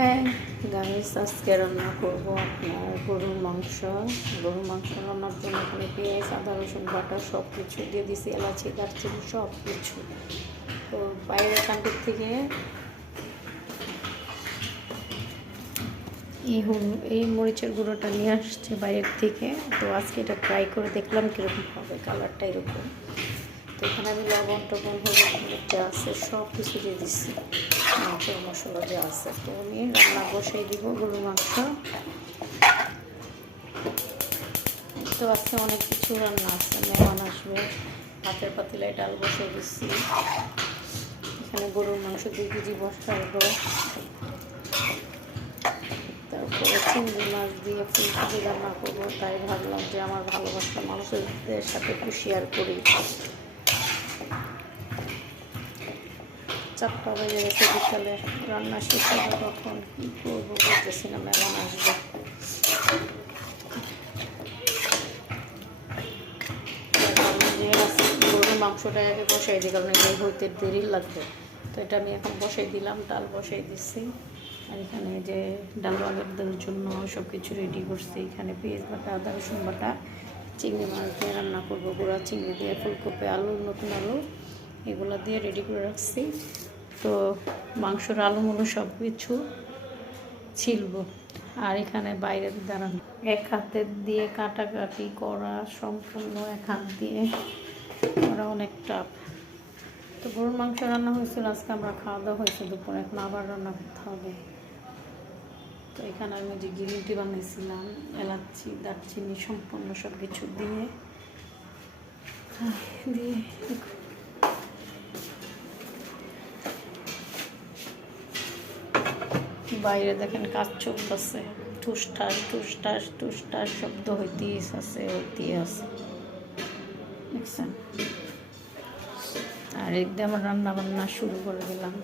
হ্যাঁ গাইস, আজকে রান্না করব আপনার গরুর মাংস। রান্নার জন্য এখানে পেঁয়াজ, আদা, রসুন বাটা সব কিছু দিয়ে দিছি, এলাচি, দারচিনি সব কিছু। তো বাইরের কান্ট্রি থেকে এই মরিচের গুঁড়োটা নিয়ে আসছে বাইরের থেকে। তো আজকে এটা ট্রাই করে দেখলাম কীরকম হবে, কালারটা এরকম। তো এখানে আমি লবণ টবণ হলুদ যা আছে সব কিছু দিয়ে দিচ্ছি, মাংসের মশলা যা আছে। তো আমি রান্না বসাই দিব গরুর মাংস। তো আজকে অনেক কিছু রান্না আছে, মেহমান আসবে, হাতের পাতিলায় ডাল বসাই দিচ্ছি। এখানে গরুর মাংস 2 কেজি বসাবো। তারপরে চিংড়ি মাছ দিয়ে ফুলকপি রান্না করবো। তাই ভাবলাম যে আমার ভালোবাসার মানুষদের সাথে একটু শেয়ার করি। 4টা বেজে গেছে বিকালে, রান্না শেষ হবে তখন কী করবো বলতেছি না, মেহমান আসবে। গরুর মাংসটা আগে বসাই দিই, কারণ এটা হইতে দেরি লাগবে। তো এটা আমি এখন বসাই দিলাম, ডাল বসাই দিচ্ছি। আর এখানে যে ডাল বাগারদের জন্য সব কিছু রেডি করছি। এখানে পেঁয়াজ বাটা, আদা রসুন বাটা, চিংড়ি মাছ দিয়ে রান্না করবো, গুঁড়া চিংড়ি দিয়ে, ফুলকপি, আলু, নতুন আলু এগুলো দিয়ে রেডি করে রাখছি। তো মাংসর আলুগুলো সব কিছু ছিলব। আর এখানে বাইরে দাঁড়ানো, এক হাতে দিয়ে কাটাকাটি করা, সম্পূর্ণ এক হাত দিয়ে করা অনেক টাফ। তো গরুর মাংস রান্না হয়েছিল, আজকে আমরা খাওয়া দাওয়া হয়েছে দুপুরে, এখন আবার রান্না করতে হবে। তো এখানে আমি যে গ্রিন টি বানিয়েছিলাম, এলাচি, দারচিনি সম্পূর্ণ সব কিছু দিয়ে বাইরে দেখেন কাজ চলতেছে, ঠুসঠাস ঠুসঠাস ঠুসঠাস শব্দ হইতেই আছে দেখছেন। আর একদম রান্না বান্না শুরু করে দিলাম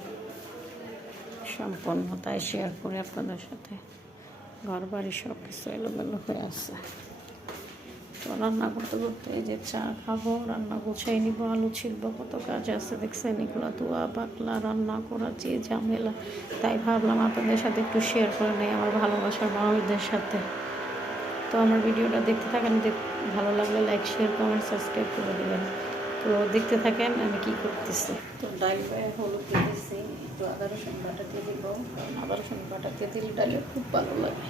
সম্পূর্ণ, তাই শেয়ার করি আপনাদের সাথে। ঘর বাড়ি সব কিছু এলোমেলো হয়ে আছে। তো রান্না করতে করতে এই যে চা খাবো, রান্না গুছাই নিব, আলু ছিলবো, কত কাজ আছে দেখছেন। এগুলো ধোয়া পাতলা, রান্না করা যে ঝামেলা। তাই ভাবলাম আপনাদের সাথে একটু শেয়ার করে নেই, আমার ভালোবাসার মানুষদের সাথে। তো আমার ভিডিওটা দেখতে থাকেন, ভালো লাগলে লাইক, শেয়ার, কমেন্ট, সাবস্ক্রাইব করে দেবেন। তো দেখতে থাকেন আমি কি করতেছি। তো ডাল পায়ে হলুদ দিয়ে দিচ্ছি, একটু আদা রসুন বাটা দিয়ে দিব, কারণ আদা রসুন বাটা দিয়ে দিলে ডালে খুব ভালো লাগে,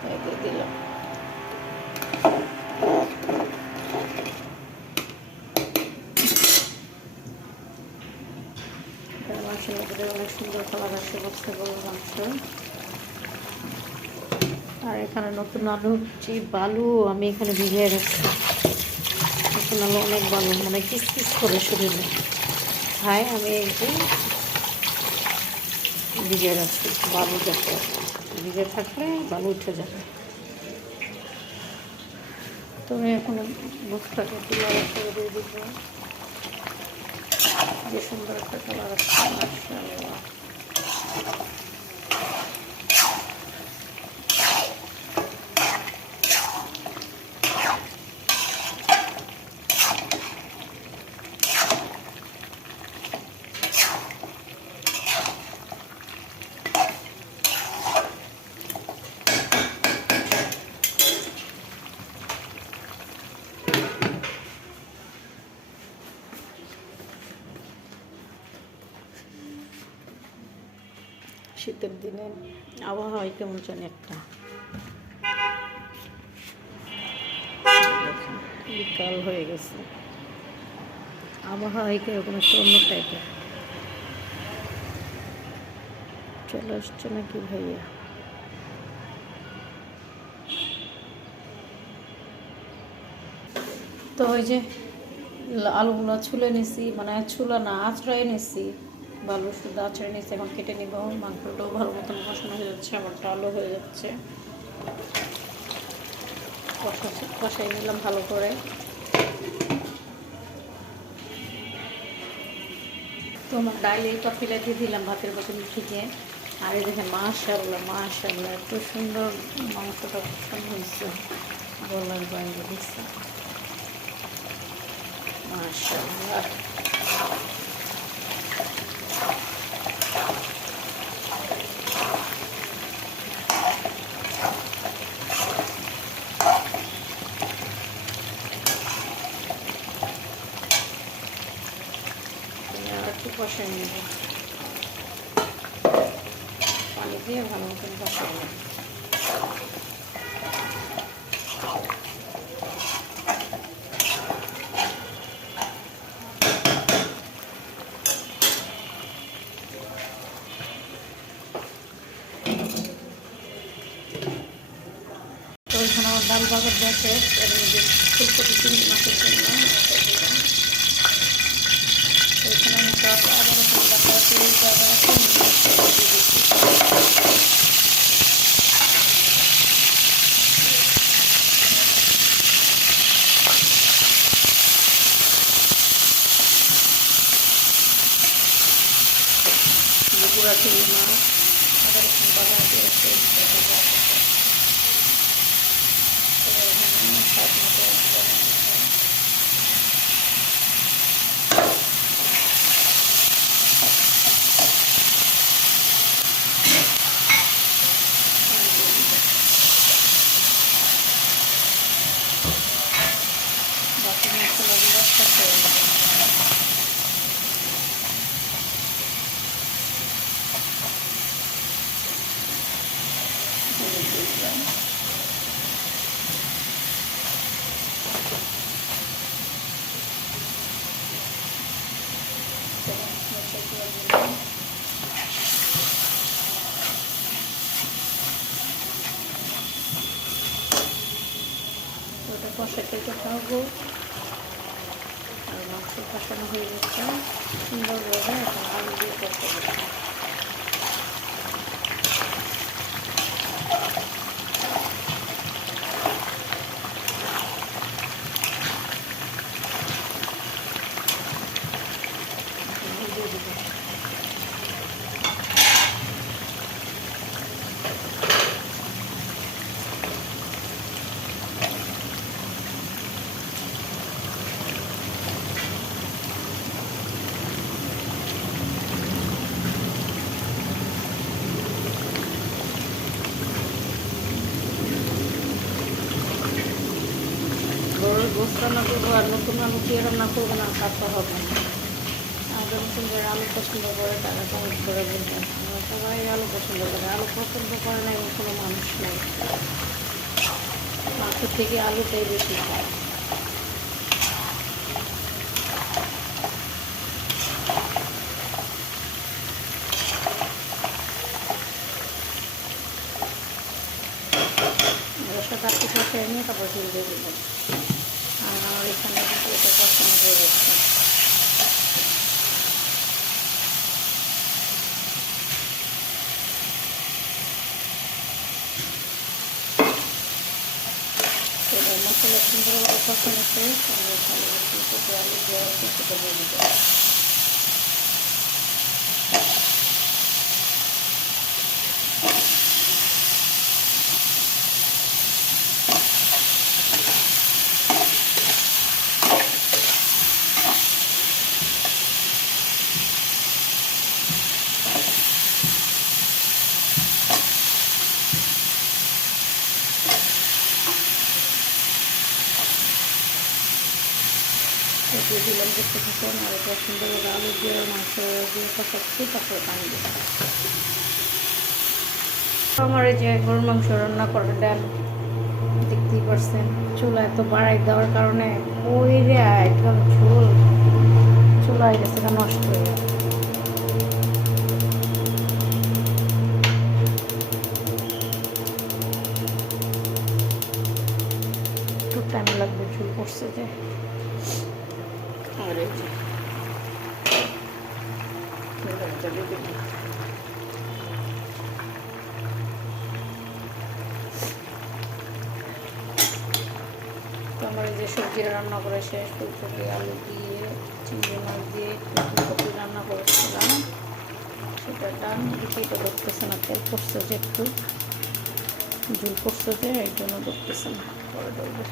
তাই দিয়ে দিলাম। মাংসের মধ্যে অনেক সুন্দর কালার আসে বসতে গরুর মাংস। আর এখানে নতুন আলু বালু আমি এখানে ভিজিয়ে রাখছি। নতুন আলু অনেক বালু, মানে কিস কিস করে শরীরে খায়, আমি একটু ভিজিয়ে রাখছি। বালু যাতে ভিজে থাকলে বালু উঠে যাবে। তো আমি এখন বস্তাটা তুলে করে দিয়ে দিব। যে সুন্দর একটা কালার আসছে, মাশাআল্লাহ। শীতের দিনে আবহাওয়া কেমন জানি একটা, বিকাল হয়ে গেছে, আবহাওয়া এরকম একটা অন্য টাইপের চলে আসছে নাকি ভাইয়া। তো ওই যে আলুগুলো ছুলে নিছি, মানে ছুলা না, আঁচড়াই নিছি, ভালো শুদ্ধ আঁচড়ে নিছি। এখন কেটে নিব। মাংসটাও ভালো মতন কষানো হয়ে যাচ্ছে, আমার ডালও হয়ে যাচ্ছে। কষাই নিলাম ভালো করে। তো আমার ডাল এই পাতিলা দিয়ে দিলাম ভাতের পাতিল থেকে। আর এই দেখেন মাশাআল্লাহ এত সুন্দর মাংসটা কষানো হয়েছে, বলার বাইরে দিচ্ছে মাশাআল্লাহ। দিয়ে ভালো মতন বসাই নেব। তো এখানে আমার ডাল বাগার দেখে ফুলকপি চিংড়ি মাছের জন্য এখানে আমি সব আবার বাটা তেল বাবা চিংড়ি মাছ দিয়ে দিচ্ছি। গুঁড়া চিংড়ি মাছ আবার বাবা দিয়ে বাকি মশলাগুলো সাথে ওটা কষাতে খাওয়াবো। আর মাংস কষানো হয়ে গেছে সুন্দরভাবে, এখন আলু দিয়ে করতে হবে। গরুর গোস্ত রান্না করবো আর নতুন আলু দিয়ে রান্না করবো না, কাটতে হবে। আমাদের নতুন করে আলু পছন্দ করে তারা কমেন্ট করে বলবেন। আমরা সবাই আলু পছন্দ করে, আলু পছন্দ করে না এমন কোনো মানুষ নেই। মাংস থেকে আলুটাই বেশি খায়। রসটা কাটতে কষাই নিয়ে তারপর ঝুল দিয়ে দেবেন। আর আমার এখানে কিন্তু এটা পছন্দ হয়ে যাচ্ছে। মশলা সুন্দরভাবে কষানো শেষ, আমরা এখানে ফুলকপি আলু দেওয়া সেটা দিয়ে দিতে। দিয়ে দিলাম দেখতে থাকুন। আর এটা সুন্দরভাবে আলু দিয়ে মাংস দিয়ে কষাচ্ছি, তারপরে পানি দিয়ে আমার এই যে গরুর মাংস রান্না করা ডাল দেখতেই পারছেন। চুলা এত বাড়াই দেওয়ার কারণে ওই রে একদম ঝোল চুলাই গেছে, নষ্ট হয়ে গেছে। একটু টাইম লাগবে, ঝোল করছে যে। আর এই যে তো আমার এই যে সবজি রান্না করে শেষ, ফুলকপি আলু দিয়ে চিংড়ি মাছ দিয়ে ফুলকপি রান্না করেছিলাম, সেটা ডান দিকে তো ধরতেছে না, তেল পড়ছে যে একটু ঝুল পড়ছে যে এই জন্য ধরতেছে না, পরে ধরবে।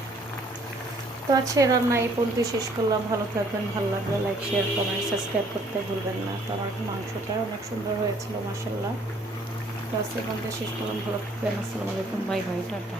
তো আছে রান্না এই পর্যন্ত শেষ করলাম। ভালো থাকবেন, ভালো লাগলে লাইক শেয়ার কমেন্ট সাবস্ক্রাইব করতে ভুলবেন না। তো আমার মাংসটা অনেক সুন্দর হয়েছিল মাশাআল্লাহ। তো আজকে পর্যন্ত শেষ করলাম, ভালো থাকবেন। আসসালামু আলাইকুম, বাই বাই, টাটা।